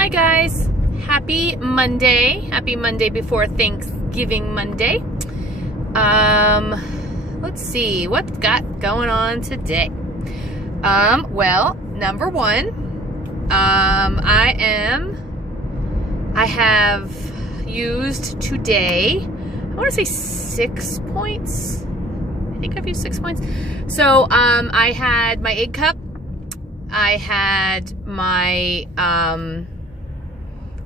Hi guys, happy Monday. Happy Monday before Thanksgiving Monday. Let's see what's got going on today. Well, number one, I have used today, I want to say 6 points. I think I've used 6 points. So, I had my egg cup. I had my,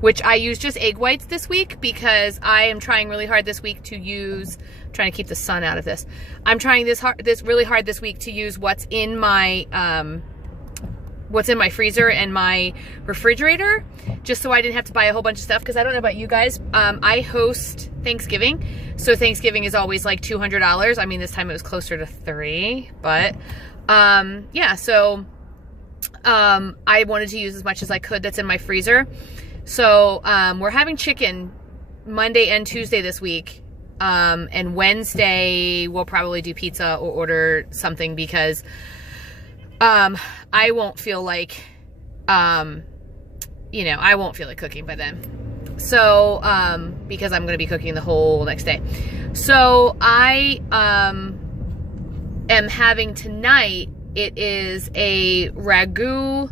which I used just egg whites this week because I am trying really hard this week to use, trying to keep the sun out of this. I'm trying this really hard this week to use what's in my freezer and my refrigerator, just so I didn't have to buy a whole bunch of stuff. Because I don't know about you guys, I host Thanksgiving, so Thanksgiving is always like $200. I mean, this time it was closer to $300, but yeah. So I wanted to use as much as I could that's in my freezer. So we're having chicken Monday and Tuesday this week. And Wednesday we'll probably do pizza or order something because I won't feel like, you know, I won't feel like cooking by then. So, because I'm going to be cooking the whole next day. So I am having tonight, it is a ragu,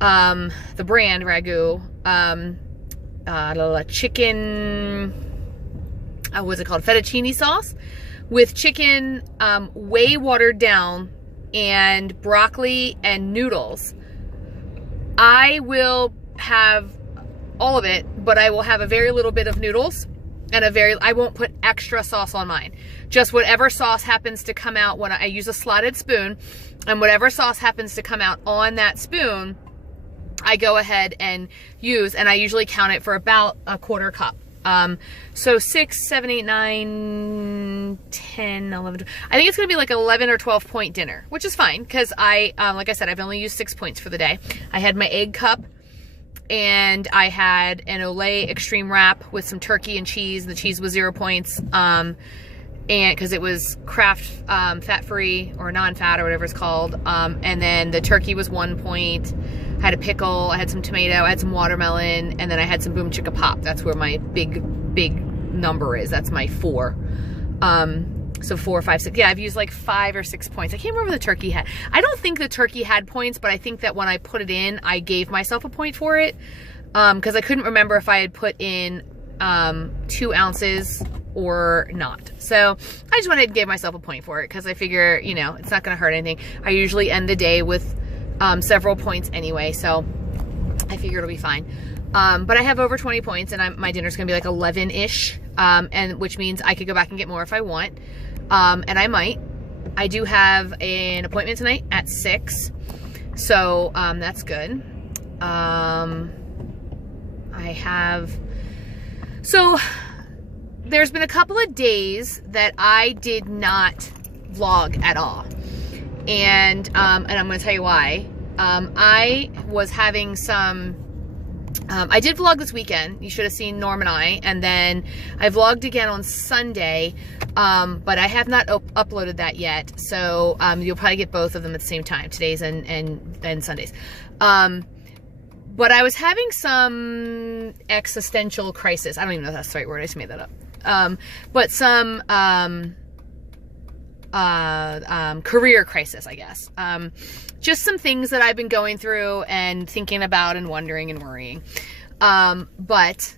the brand ragu, chicken, what's it called? Fettuccine sauce with chicken, way watered down, and broccoli and noodles. I will have all of it, but I will have a very little bit of noodles and I won't put extra sauce on mine. Just whatever sauce happens to come out when I use a slotted spoon, and whatever sauce happens to come out on that spoon, I go ahead and use, and I usually count it for about a quarter cup. So 6, 7, 8, 9, 10, 11, I think it's going to be like 11 or 12 point dinner, which is fine. Cause like I said, I've only used 6 points for the day. I had my egg cup and I had an Olay extreme wrap with some turkey and cheese. The cheese was 0 points. And cause it was Kraft, fat-free or non-fat or whatever it's called. And then the turkey was 1 point. I had a pickle, I had some tomato, I had some watermelon, and then I had some boom chicka pop. That's where my big number is. That's my 4. So 4, 5, 6. Yeah, I've used like 5 or 6 points. I can't remember the turkey had. I don't think the turkey had points, but I think that when I put it in, I gave myself a point for it. Because I couldn't remember if I had put in 2 ounces or not. So I just went ahead and gave myself a point for it because I figure, you know, it's not going to hurt anything. I usually end the day with several points anyway, so I figure it'll be fine. But I have over 20 points, and my dinner's gonna be like 11-ish, and which means I could go back and get more if I want, and I might. I do have an appointment tonight at 6, so that's good. So there's been a couple of days that I did not vlog at all. And I'm going to tell you why. I was having some, I did vlog this weekend. You should have seen Norm and I. And then I vlogged again on Sunday, but I have not uploaded that yet. So you'll probably get both of them at the same time, today's and Sunday's. But I was having some existential crisis. I don't even know if that's the right word. I just made that up. But some career crisis, I guess. Just some things that I've been going through and thinking about and wondering and worrying. But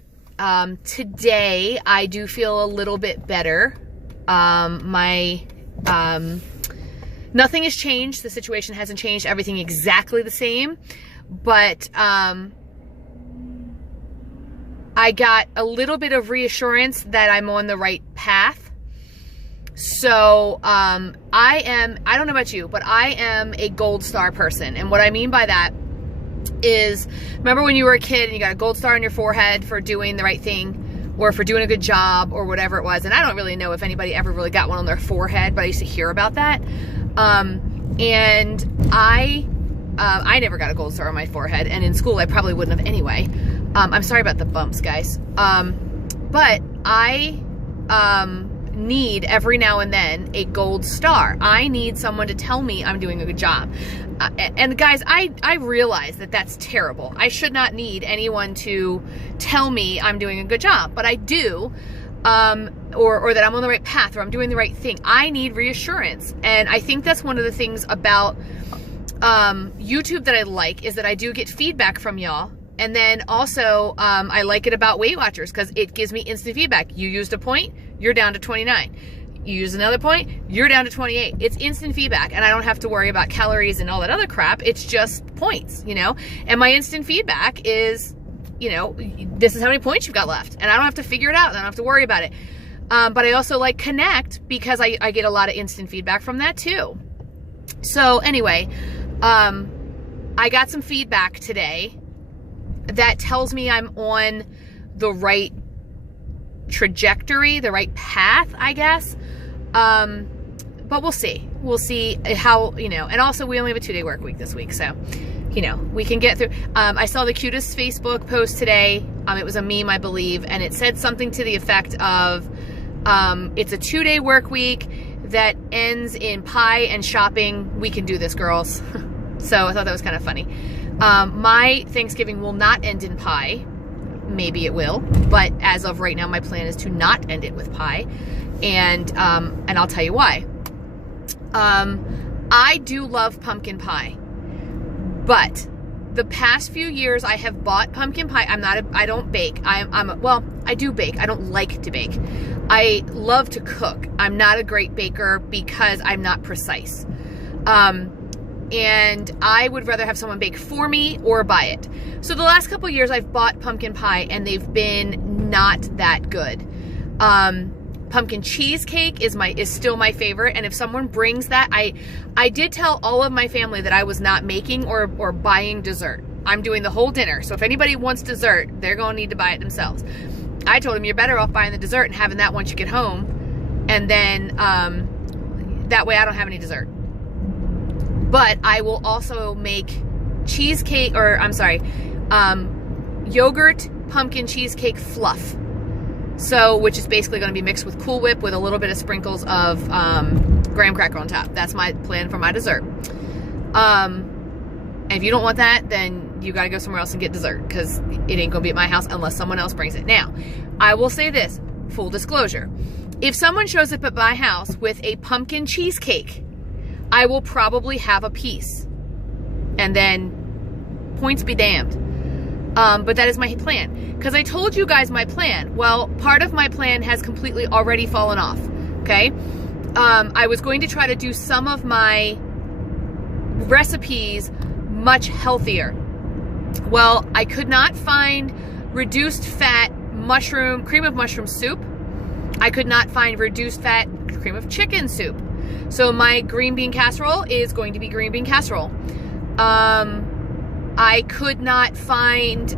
today I do feel a little bit better. Nothing has changed. The situation hasn't changed. Everything exactly the same. But I got a little bit of reassurance that I'm on the right path. So, I don't know about you, but I am a gold star person. And what I mean by that is, remember when you were a kid and you got a gold star on your forehead for doing the right thing or for doing a good job or whatever it was? And I don't really know if anybody ever really got one on their forehead, but I used to hear about that. And I never got a gold star on my forehead, and in school I probably wouldn't have anyway. I'm sorry about the bumps, guys. But I need every now and then a gold star. I need someone to tell me I'm doing a good job. And guys, I realize that that's terrible. I should not need anyone to tell me I'm doing a good job, but I do, or that I'm on the right path, or I'm doing the right thing. I need reassurance. And I think that's one of the things about YouTube that I like, is that I do get feedback from y'all. And then also, I like it about Weight Watchers because it gives me instant feedback. You used a point, you're down to 29. You use another point, you're down to 28. It's instant feedback, and I don't have to worry about calories and all that other crap. It's just points, you know? And my instant feedback is, you know, this is how many points you've got left. And I don't have to figure it out. I don't have to worry about it. But I also like Connect because I get a lot of instant feedback from that too. So anyway, I got some feedback today that tells me I'm on the right trajectory, the right path, I guess. But we'll see. We'll see how, you know, and also we only have a 2-day work week this week. So, you know, we can get through. I saw the cutest Facebook post today. It was a meme, I believe, and it said something to the effect of, it's a 2-day work week that ends in pie and shopping. We can do this, girls. So I thought that was kind of funny. My Thanksgiving will not end in pie. Maybe it will, but as of right now, my plan is to not end it with pie. And I'll tell you why. I do love pumpkin pie, but the past few years I have bought pumpkin pie. I don't bake. Well, I do bake. I don't like to bake. I love to cook. I'm not a great baker because I'm not precise. And I would rather have someone bake for me or buy it. So the last couple years I've bought pumpkin pie and they've been not that good. Pumpkin cheesecake is still my favorite, and if someone brings that, I did tell all of my family that I was not making or buying dessert. I'm doing the whole dinner. So if anybody wants dessert, they're going to need to buy it themselves. I told them you're better off buying the dessert and having that once you get home, and then that way I don't have any dessert. But I will also make cheesecake, or I'm sorry, yogurt pumpkin cheesecake fluff. So, which is basically going to be mixed with Cool Whip with a little bit of sprinkles of graham cracker on top. That's my plan for my dessert. And if you don't want that, then you got to go somewhere else and get dessert, because it ain't going to be at my house unless someone else brings it. Now, I will say this, full disclosure. If someone shows up at my house with a pumpkin cheesecake, I will probably have a piece, and then points be damned. But that is my plan, because I told you guys my plan. Well, part of my plan has completely already fallen off, okay? I was going to try to do some of my recipes much healthier. Well, I could not find reduced fat cream of mushroom soup. I could not find reduced fat cream of chicken soup. So my green bean casserole is going to be green bean casserole. I could not find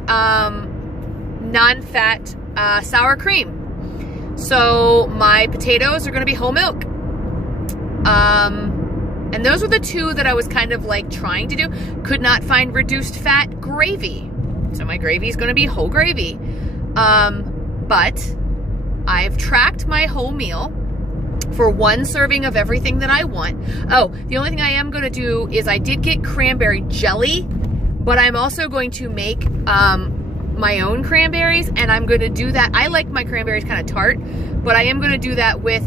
non-fat sour cream. So my potatoes are going to be whole milk. And those were the two that I was kind of like trying to do. Could not find reduced fat gravy. So my gravy is going to be whole gravy. But I've tracked my whole meal for one serving of everything that I want. Oh, the only thing I am going to do is I did get cranberry jelly, but I'm also going to make my own cranberries, and I'm going to do that. I like my cranberries kind of tart, but I am going to do that with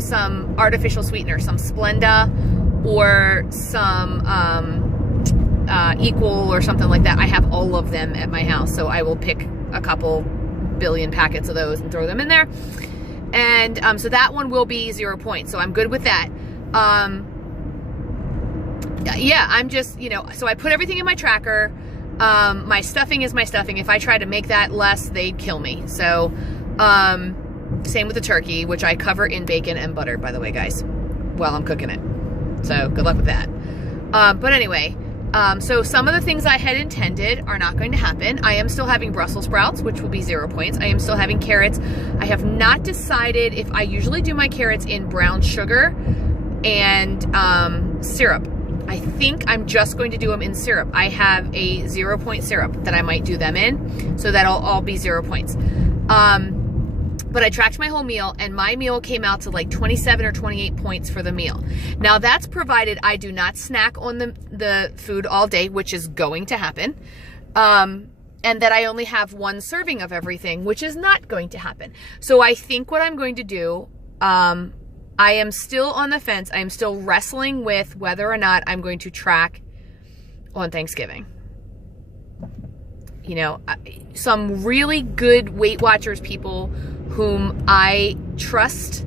some artificial sweetener, some Splenda or some Equal or something like that. I have all of them at my house, so I will pick a couple billion packets of those and throw them in there. And so that one will be 0 points, so I'm good with that. Yeah, I'm just, you know, so I put everything in my tracker. My stuffing is my stuffing. If I try to make that less, they'd kill me. So, same with the turkey, which I cover in bacon and butter, by the way, guys, while I'm cooking it. So good luck with that. But anyway, so some of the things I had intended are not going to happen. I am still having Brussels sprouts, which will be 0 points. I am still having carrots. I have not decided if I usually do my carrots in brown sugar and syrup. I think I'm just going to do them in syrup. I have a 0 point syrup that I might do them in, so that'll all be 0 points. But I tracked my whole meal, and my meal came out to like 27 or 28 points for the meal. Now that's provided I do not snack on the food all day, which is going to happen. And that I only have one serving of everything, which is not going to happen. So I think what I'm going to do, I am still on the fence. I am still wrestling with whether or not I'm going to track on Thanksgiving. You know, some really good Weight Watchers people whom I trust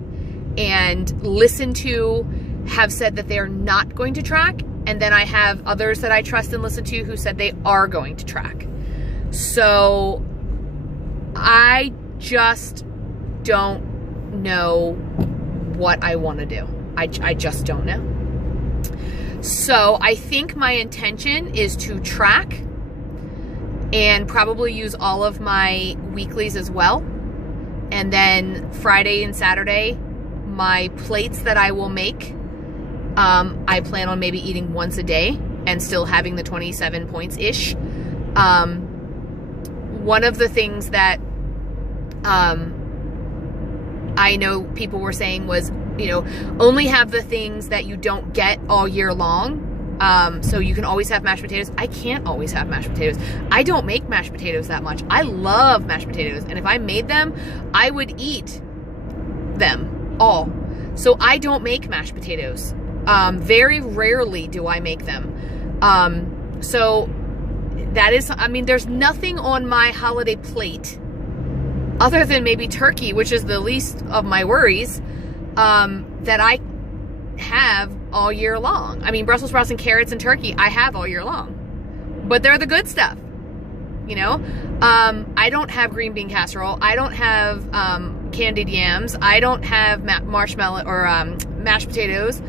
and listen to have said that they're not going to track. And then I have others that I trust and listen to who said they are going to track. So I just don't know what I want to do. I just don't know. So I think my intention is to track and probably use all of my weeklies as well. And then Friday and Saturday, my plates that I will make, I plan on maybe eating once a day and still having the 27 points-ish. One of the things that I know people were saying was, you know, only have the things that you don't get all year long. So you can always have mashed potatoes. I can't always have mashed potatoes. I don't make mashed potatoes that much. I love mashed potatoes. And if I made them, I would eat them all. So I don't make mashed potatoes. Very rarely do I make them. So that is, I mean, there's nothing on my holiday plate other than maybe turkey, which is the least of my worries, that I have all year long. I mean, Brussels sprouts and carrots and turkey, I have all year long. But they're the good stuff, you know? I don't have green bean casserole. I don't have candied yams. I don't have marshmallow or mashed potatoes.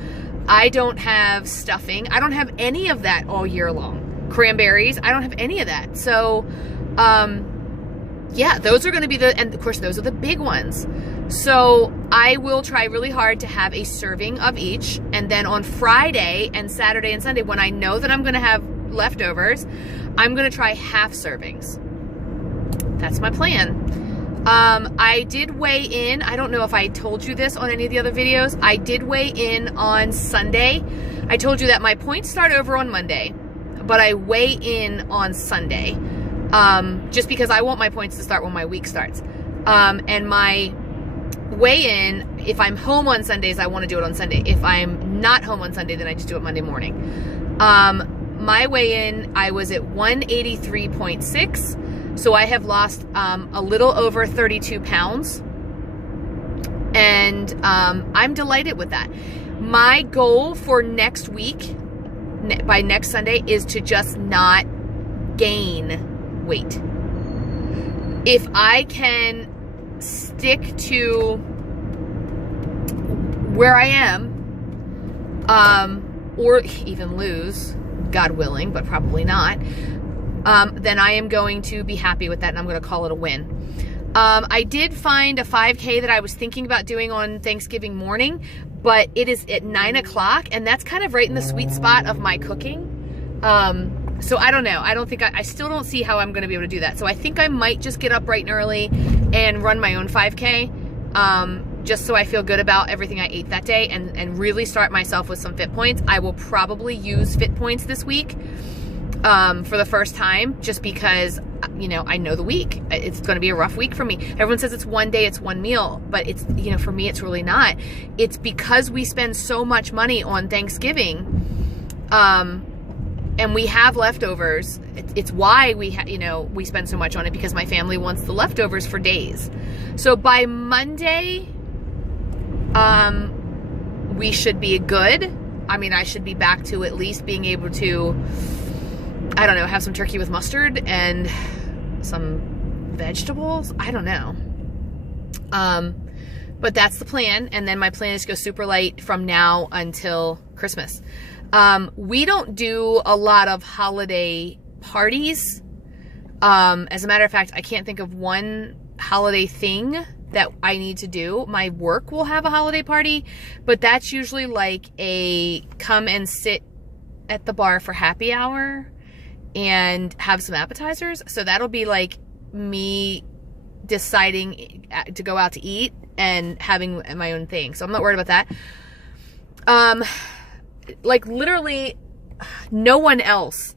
I don't have stuffing. I don't have any of that all year long. Cranberries, I don't have any of that. So, yeah, those are going to be and of course, those are the big ones. So I will try really hard to have a serving of each. And then on Friday and Saturday and Sunday, when I know that I'm going to have leftovers, I'm going to try half servings. That's my plan. I did weigh in. I don't know if I told you this on any of the other videos. I did weigh in on Sunday. I told you that my points start over on Monday, but I weigh in on Sunday, just because I want my points to start when my week starts. And my weigh-in, if I'm home on Sundays, I want to do it on Sunday. If I'm not home on Sunday, then I just do it Monday morning. My weigh-in, I was at 183.6, so I have lost a little over 32 pounds, and I'm delighted with that. My goal for next week, by next Sunday, is to just not gain weight. If I can stick to where I am, or even lose, God willing, but probably not, then I am going to be happy with that, and I'm going to call it a win. I did find a 5K that I was thinking about doing on Thanksgiving morning, but it is at 9 o'clock, and that's kind of right in the sweet spot of my cooking. So I don't know. I don't think I still don't see how I'm going to be able to do that. So I think I might just get up bright and early and run my own 5K, just so I feel good about everything I ate that day, and really start myself with some fit points. I will probably use fit points this week for the first time, just because, you know, I know the week. It's going to be a rough week for me. Everyone says it's one day, it's one meal, but it's, you know, for me, it's really not. It's because we spend so much money on Thanksgiving, and we have leftovers. It's why we we spend so much on it, because my family wants the leftovers for days. So by Monday, we should be good. I mean, I should be back to at least being able to, I don't know, have some turkey with mustard and some vegetables. I don't know. But that's the plan. And then my plan is to go super light from now until Christmas. We don't do a lot of holiday parties. As a matter of fact, I can't think of one holiday thing that I need to do. My work will have a holiday party, but that's usually like a come and sit at the bar for happy hour and have some appetizers. So that'll be like me deciding to go out to eat and having my own thing. So I'm not worried about that. Like literally no one else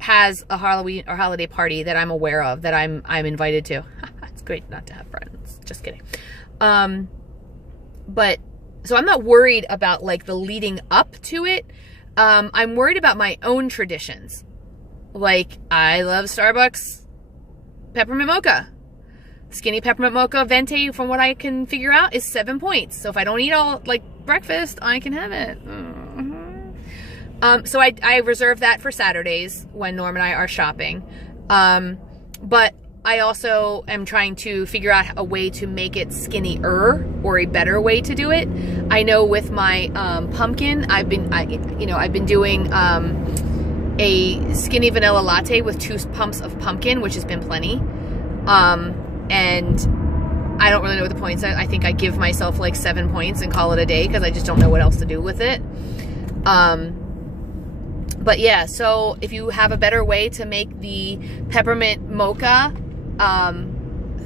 has a Halloween or holiday party that I'm aware of that I'm invited to. It's great not to have friends. Just kidding. But so I'm not worried about like the leading up to it. I'm worried about my own traditions. Like I love Starbucks peppermint mocha. Skinny peppermint mocha venti, from what I can figure out, is 7 points. So if I don't eat all like breakfast, I can have it. So I reserve that for Saturdays when Norm and I are shopping. But I also am trying to figure out a way to make it skinnier, or a better way to do it. I know with my pumpkin, I've been doing a skinny vanilla latte with 2 pumps of pumpkin, which has been plenty. And I don't really know what the points are. I think I give myself like 7 points and call it a day because I just don't know what else to do with it. But yeah, so if you have a better way to make the peppermint mocha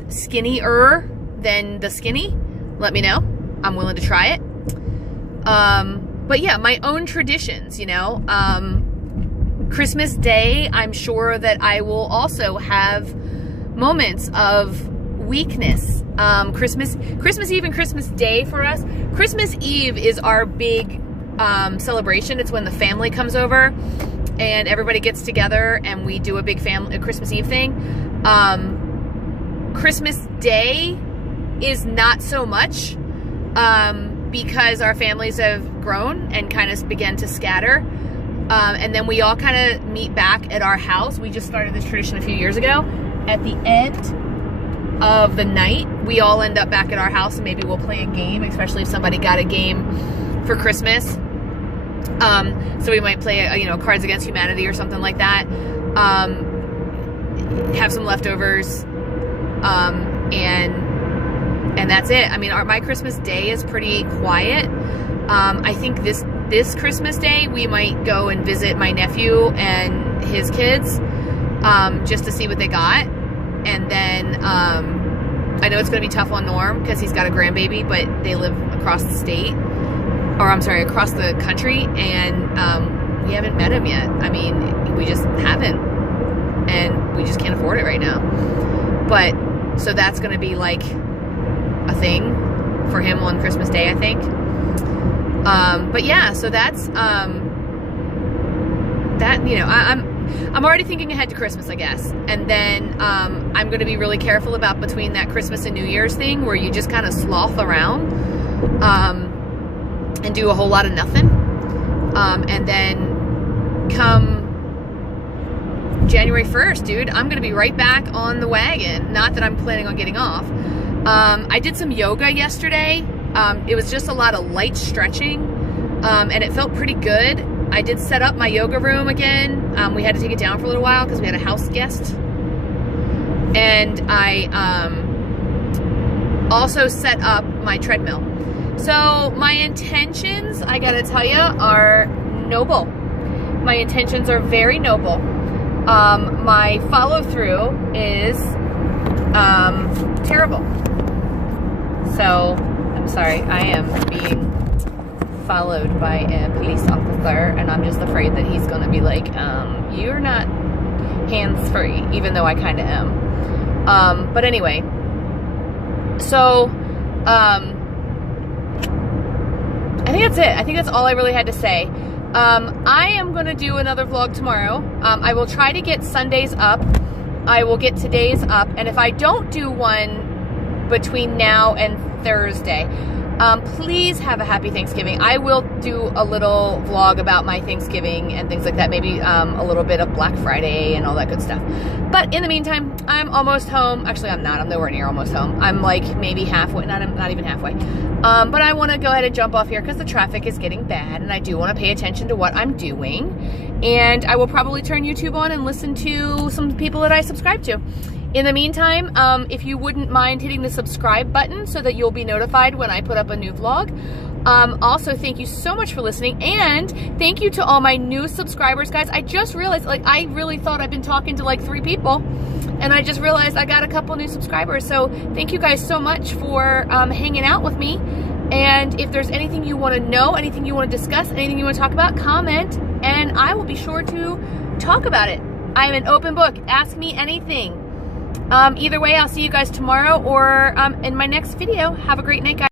skinnier than the skinny, let me know. I'm willing to try it. But yeah, my own traditions, you know. Christmas Day, I'm sure that I will also have moments of weakness. Christmas Eve and Christmas Day for us. Christmas Eve is our big celebration. It's when the family comes over and everybody gets together and we do a big Christmas Eve thing. Christmas Day is not so much because our families have grown and kind of began to scatter. And then we all kind of meet back at our house. We just started this tradition a few years ago. At the end of the night, we all end up back at our house and maybe we'll play a game, especially if somebody got a game for Christmas. So we might play, Cards Against Humanity or something like that. Have some leftovers, and that's it. I mean, my Christmas Day is pretty quiet. I think this Christmas Day we might go and visit my nephew and his kids, just to see what they got. And then I know it's going to be tough on Norm because he's got a grandbaby, but they live across the state. Or I'm sorry, across the country, and we haven't met him yet. I mean, we just haven't, and we just can't afford it right now. But, so that's going to be like a thing for him on Christmas Day, I think. But yeah, so that's, I'm already thinking ahead to Christmas, I guess. And then I'm going to be really careful about between that Christmas and New Year's thing where you just kind of sloth around. And do a whole lot of nothing. And then come January 1st, dude, I'm going to be right back on the wagon. Not that I'm planning on getting off. I did some yoga yesterday. It was just a lot of light stretching. And it felt pretty good. I did set up my yoga room again. We had to take it down for a little while because we had a house guest. And I also set up my treadmill. So my intentions, I gotta tell you, are noble. My intentions are very noble. My follow-through is terrible. So, I'm sorry, I am being followed by a police officer, and I'm just afraid that he's gonna be like, you're not hands-free, even though I kinda am. But anyway, so, I think that's it. I think that's all I really had to say. I am going to do another vlog tomorrow. I will try to get Sundays up. I will get today's up. And if I don't do one between now and Thursday, please have a happy Thanksgiving. I will do a little vlog about my Thanksgiving and things like that. Maybe a little bit of Black Friday and all that good stuff. But in the meantime, I'm almost home. Actually, I'm not. I'm nowhere near almost home. I'm like maybe halfway. Not even halfway. But I want to go ahead and jump off here because the traffic is getting bad. And I do want to pay attention to what I'm doing. And I will probably turn YouTube on and listen to some people that I subscribe to. In the meantime, if you wouldn't mind hitting the subscribe button so that you'll be notified when I put up a new vlog. Also, thank you so much for listening, and thank you to all my new subscribers, guys. I just realized, like, I really thought I've been talking to like 3 people, and I just realized I got a couple new subscribers. So thank you guys so much for hanging out with me. And if there's anything you want to know, anything you want to discuss, anything you want to talk about, comment, and I will be sure to talk about it. I'm an open book. Ask me anything. Either way, I'll see you guys tomorrow or in my next video. Have a great night, guys.